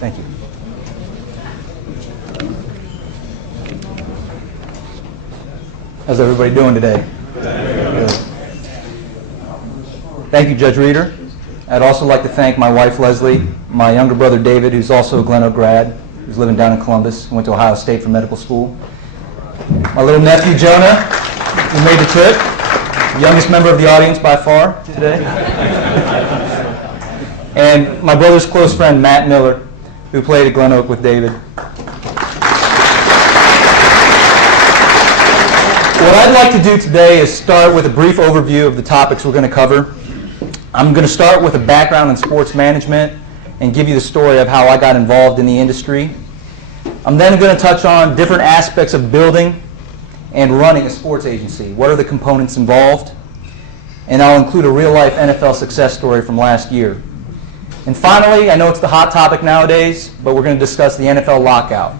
Thank you. How's everybody doing today? Good. Thank you, Judge Reeder. I'd also like to thank my wife, Leslie, my younger brother, David, who's also a Glen Oak grad, who's living down in Columbus, went to Ohio State for medical school. My little nephew, Jonah, who made the trip, youngest member of the audience by far today. And my brother's close friend, Matt Miller, who played at Glen Oak with David. What I'd like to do today is start with a brief overview of the topics we're going to cover. I'm going to start with a background in sports management and give you the story of how I got involved in the industry. I'm then going to touch on different aspects of building and running a sports agency. What are the components involved? And I'll include a real-life NFL success story from last year. And finally, I know it's the hot topic nowadays, but we're going to discuss the NFL lockout,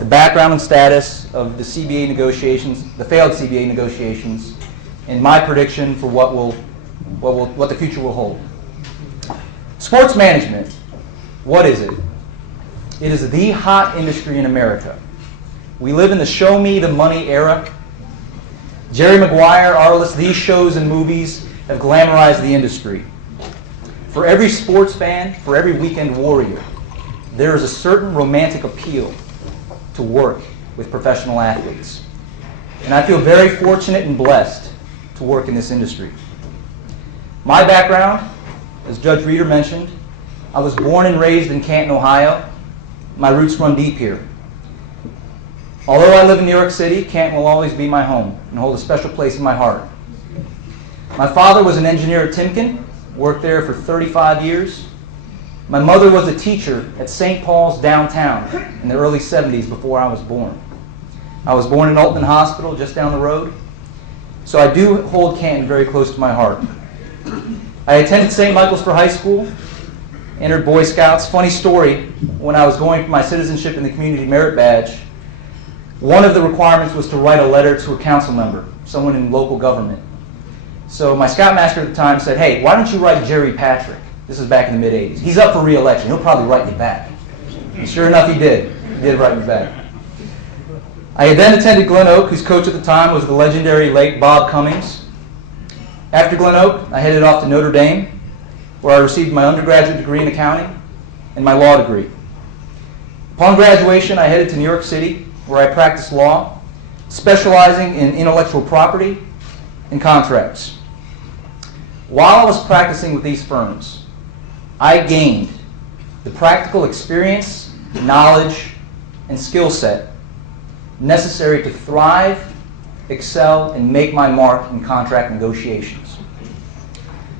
the background and status of the CBA negotiations, the failed CBA negotiations, and my prediction for what the future will hold. Sports management, what is it? It is the hot industry in America. We live in the show me the money era. Jerry Maguire, Arliss, these shows and movies have glamorized the industry. For every sports fan, for every weekend warrior, there is a certain romantic appeal to work with professional athletes. And I feel very fortunate and blessed to work in this industry. My background, as Judge Reeder mentioned, I was born and raised in Canton, Ohio. My roots run deep here. Although I live in New York City, Canton will always be my home and hold a special place in my heart. My father was an engineer at Timken, worked there for 35 years. My mother was a teacher at St. Paul's downtown in the early 70s before I was born. I was born in Altman Hospital just down the road, so I do hold Canton very close to my heart. I attended St. Michael's for high school, entered Boy Scouts. Funny story, when I was going for my citizenship and the community merit badge, one of the requirements was to write a letter to a council member, someone in local government. So my scoutmaster at the time said, hey, why don't you write Jerry Patrick? This is back in the mid-'80s. He's up for re-election. He'll probably write you back. And sure enough, he did. He did write me back. I then attended Glen Oak, whose coach at the time was the legendary late Bob Cummings. After Glen Oak, I headed off to Notre Dame, where I received my undergraduate degree in accounting and my law degree. Upon graduation, I headed to New York City, where I practiced law, specializing in intellectual property and contracts. While I was practicing with these firms, I gained the practical experience, knowledge, and skill set necessary to thrive, excel, and make my mark in contract negotiations.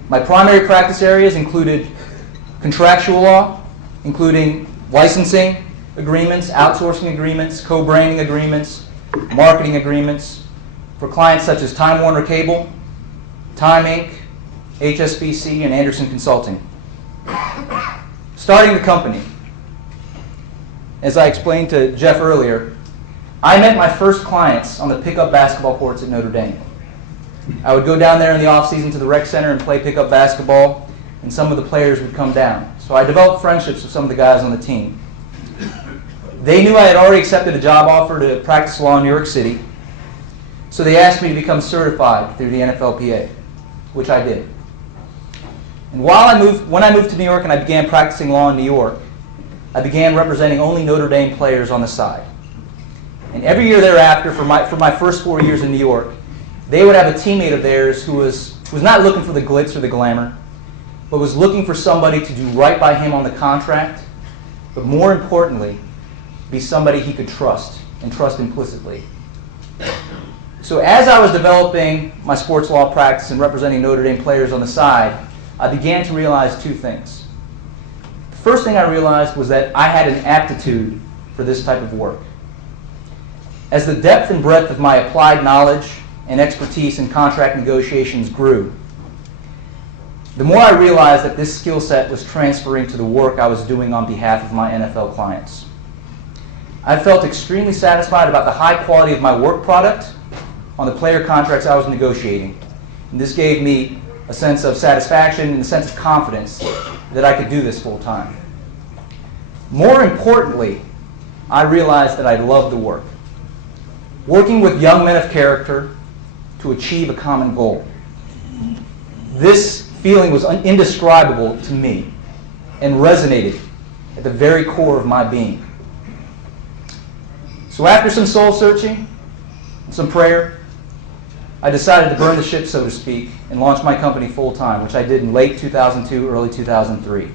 My primary practice areas included contractual law, including licensing agreements, outsourcing agreements, co-branding agreements, marketing agreements for clients such as Time Warner Cable, Time Inc., HSBC, and Anderson Consulting. Starting the company, as I explained to Jeff earlier, I met my first clients on the pickup basketball courts at Notre Dame. I would go down there in the off-season to the rec center and play pickup basketball, and some of the players would come down. So I developed friendships with some of the guys on the team. They knew I had already accepted a job offer to practice law in New York City, so they asked me to become certified through the NFLPA, which I did. And when I moved to New York and I began practicing law in New York, I began representing only Notre Dame players on the side. And every year thereafter, for my first 4 years in New York, they would have a teammate of theirs who was not looking for the glitz or the glamour, but was looking for somebody to do right by him on the contract, but more importantly, be somebody he could trust and trust implicitly. So as I was developing my sports law practice and representing Notre Dame players on the side, I began to realize two things. The first thing I realized was that I had an aptitude for this type of work. As the depth and breadth of my applied knowledge and expertise in contract negotiations grew, the more I realized that this skill set was transferring to the work I was doing on behalf of my NFL clients. I felt extremely satisfied about the high quality of my work product on the player contracts I was negotiating. And this gave me a sense of satisfaction and a sense of confidence that I could do this full time. More importantly, I realized that I loved the work. Working with young men of character to achieve a common goal. This feeling was indescribable to me and resonated at the very core of my being. So after some soul searching and some prayer, I decided to burn the ship, so to speak, and launch my company full-time, which I did in late 2002, early 2003.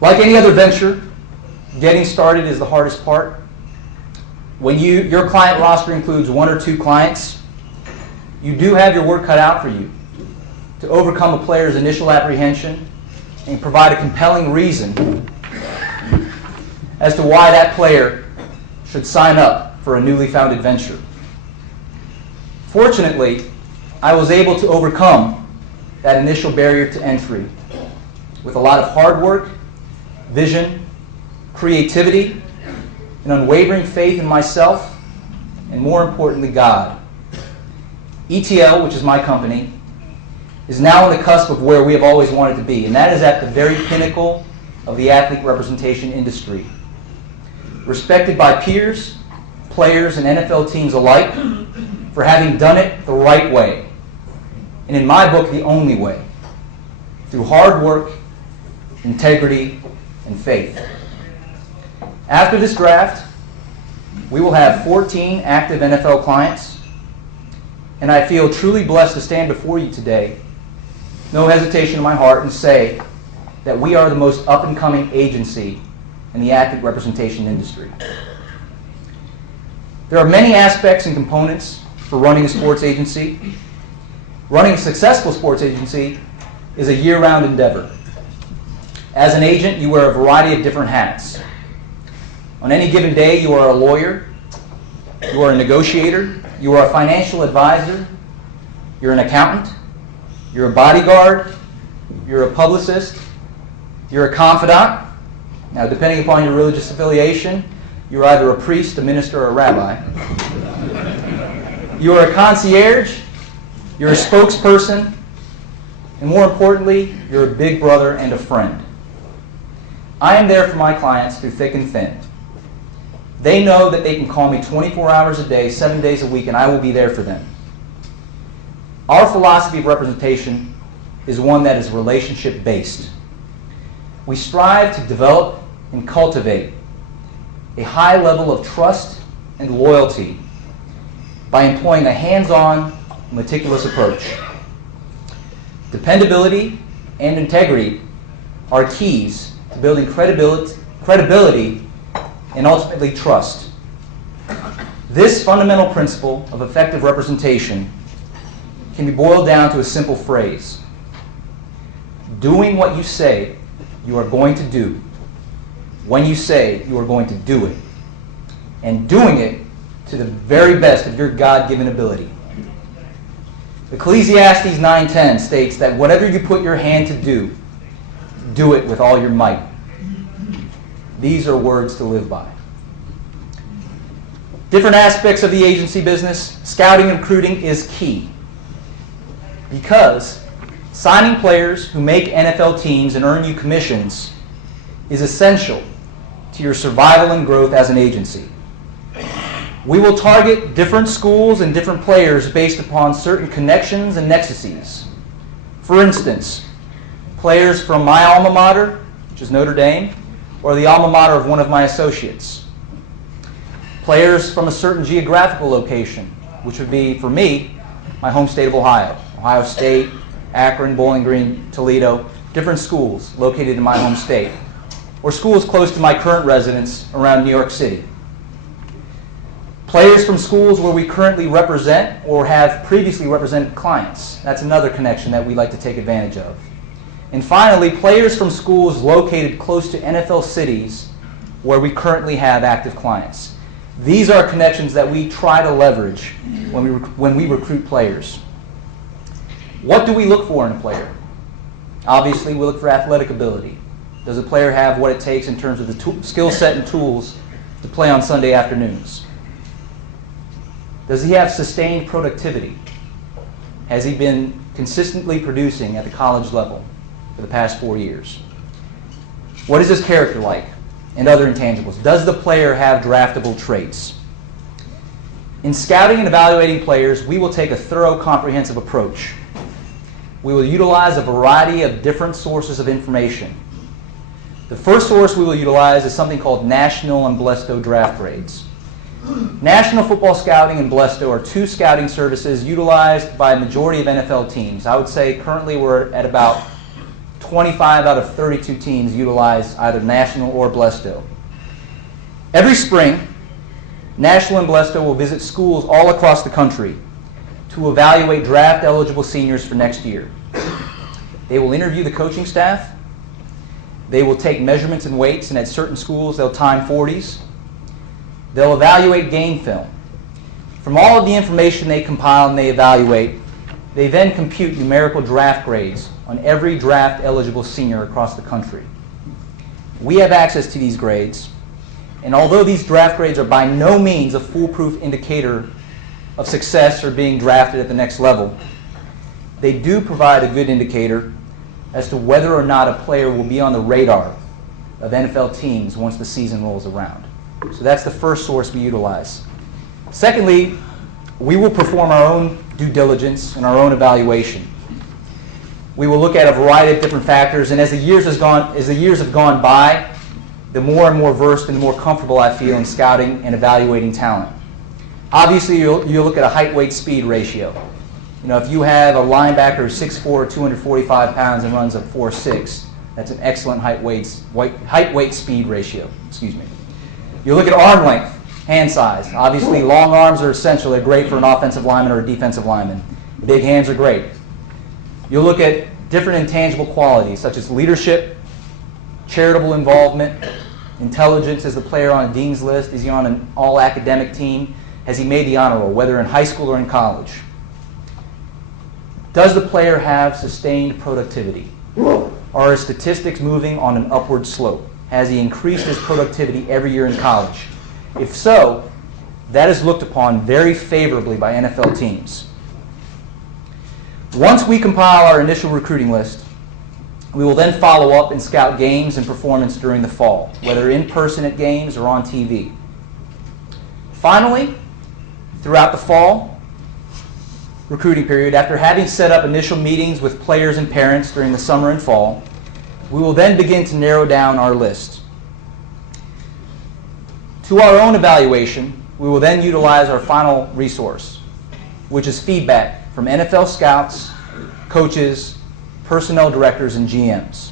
Like any other venture, getting started is the hardest part. When your client roster includes 1 or 2 clients, you do have your work cut out for you to overcome a player's initial apprehension and provide a compelling reason as to why that player should sign up for a newly founded venture. Fortunately, I was able to overcome that initial barrier to entry with a lot of hard work, vision, creativity, an unwavering faith in myself, and more importantly, God. ETL, which is my company, is now on the cusp of where we have always wanted to be, and that is at the very pinnacle of the athlete representation industry. Respected by peers, players, and NFL teams alike for having done it the right way, and in my book, the only way, through hard work, integrity, and faith. After this draft, we will have 14 active NFL clients, and I feel truly blessed to stand before you today, no hesitation in my heart, and say that we are the most up-and-coming agency in the athlete representation industry. There are many aspects and components for running a sports agency. Running a successful sports agency is a year-round endeavor. As an agent, you wear a variety of different hats. On any given day, you are a lawyer, you are a negotiator, you are a financial advisor, you're an accountant, you're a bodyguard, you're a publicist, you're a confidant. Now, depending upon your religious affiliation, you're either a priest, a minister, or a rabbi. You are a concierge, you're a spokesperson, and more importantly, you're a big brother and a friend. I am there for my clients through thick and thin. They know that they can call me 24 hours a day, 7 days a week, and I will be there for them. Our philosophy of representation is one that is relationship-based. We strive to develop and cultivate a high level of trust and loyalty by employing a hands-on, meticulous approach. Dependability and integrity are keys to building credibility and ultimately trust. This fundamental principle of effective representation can be boiled down to a simple phrase: doing what you say you are going to do, when you say you are going to do it, and doing it to the very best of your God-given ability. Ecclesiastes 9:10 states that whatever you put your hand to do, do it with all your might. These are words to live by. Different aspects of the agency business, scouting and recruiting is key, because signing players who make NFL teams and earn you commissions is essential to your survival and growth as an agency. We will target different schools and different players based upon certain connections and nexuses. For instance, players from my alma mater, which is Notre Dame, or the alma mater of one of my associates. Players from a certain geographical location, which would be, for me, my home state of Ohio. Ohio State, Akron, Bowling Green, Toledo, different schools located in my home state, or schools close to my current residence around New York City. Players from schools where we currently represent or have previously represented clients. That's another connection that we like to take advantage of. And finally, players from schools located close to NFL cities where we currently have active clients. These are connections that we try to leverage when we recruit players. What do we look for in a player? Obviously, we look for athletic ability. Does a player have what it takes in terms of the skill set and tools to play on Sunday afternoons? Does he have sustained productivity? Has he been consistently producing at the college level for the past 4 years? What is his character like? And other intangibles. Does the player have draftable traits? In scouting and evaluating players, we will take a thorough, comprehensive approach. We will utilize a variety of different sources of information. The first source we will utilize is something called National and Blesto draft grades. National Football Scouting and Blesto are two scouting services utilized by a majority of NFL teams. I would say currently we're at about 25 out of 32 teams utilize either National or Blesto. Every spring, National and Blesto will visit schools all across the country to evaluate draft-eligible seniors for next year. They will interview the coaching staff. They will take measurements and weights, and at certain schools they'll time 40s. They'll evaluate game film. From all of the information they compile and they evaluate, they then compute numerical draft grades on every draft-eligible senior across the country. We have access to these grades, and although these draft grades are by no means a foolproof indicator of success or being drafted at the next level, they do provide a good indicator as to whether or not a player will be on the radar of NFL teams once the season rolls around. So that's the first source we utilize. Secondly, we will perform our own due diligence and our own evaluation. We will look at a variety of different factors, and as the years have gone by, the more and more versed and the more comfortable I feel in scouting and evaluating talent. Obviously, you'll look at a height-weight-speed ratio. You know, if you have a linebacker who's 6'4", 245 pounds and runs a 4.6, that's an excellent height-weight-speed ratio. Excuse me. You look at arm length, hand size. Obviously, long arms are essential. They're great for an offensive lineman or a defensive lineman. Big hands are great. You'll look at different intangible qualities such as leadership, charitable involvement, intelligence. Is the player on a dean's list? Is he on an all-academic team? Has he made the honor roll, whether in high school or in college? Does the player have sustained productivity? Are his statistics moving on an upward slope? Has he increased his productivity every year in college? If so, that is looked upon very favorably by NFL teams. Once we compile our initial recruiting list, we will then follow up and scout games and performance during the fall, whether in person at games or on TV. Finally, throughout the fall recruiting period, after having set up initial meetings with players and parents during the summer and fall, we will then begin to narrow down our list. To our own evaluation, we will then utilize our final resource, which is feedback from NFL scouts, coaches, personnel directors, and GMs.